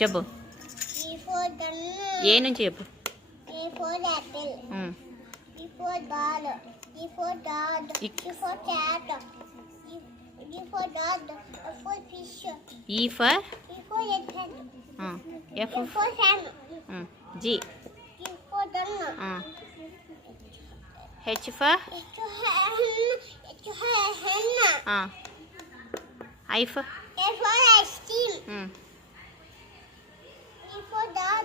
చెప్పు. E for gun. ఏ నుంచి చెప్పు. A for apple. B for ball. E for dog. E for cat. E for dog. F for fish. E for elephant. F for fan. G. G for gun. H for hen. I for A for ice cream. E for dog.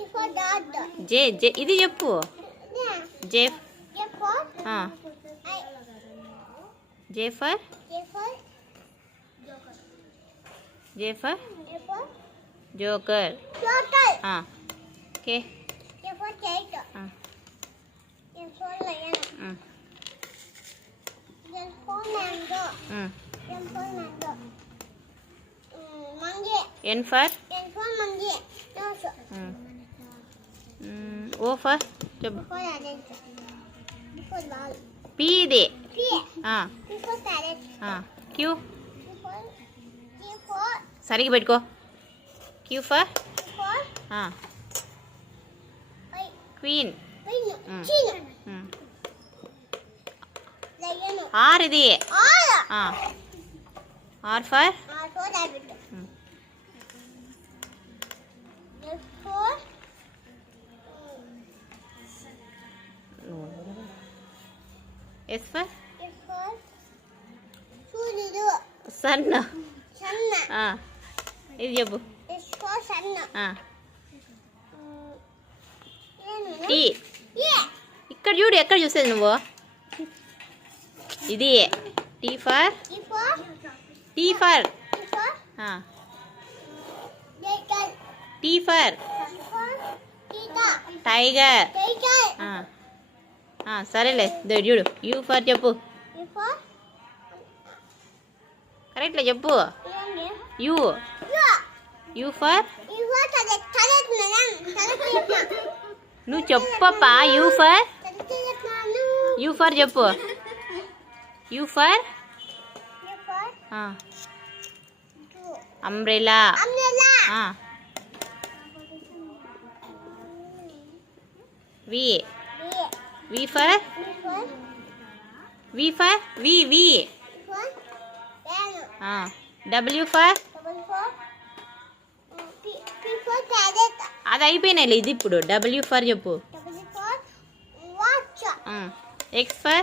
E for dog. J. ఇది చెప్పు. J for J for Joker. K. K for cat. L for lion. L for mango. M for mango. Monkey. N for monkey. Nose. O for చెప్పు. For rabbit. B for ball. P ఇది. P for parrot. Q Q for సరిగ్గా పెట్టుకో. Q for Queen. Chin. Lion. R ఇది. R for rabbit. S for S for సూర్యుడు. Sun. Sun. ఇది చెప్పు. S for sun. T. ఇక్కడ చూడు, ఎక్కడ చూసేది నువ్వు. ఇది T for T for T for Tiger. సరేలే చూడు. U for చెప్పు. కరెక్ట్లే చెప్పు. U for నువ్వు చెప్పప్పా. U for చెప్పు. U for umbrella. V for V W for అది అయిపోయినాయి. ఇది ఇప్పుడు W for చెప్పు. X for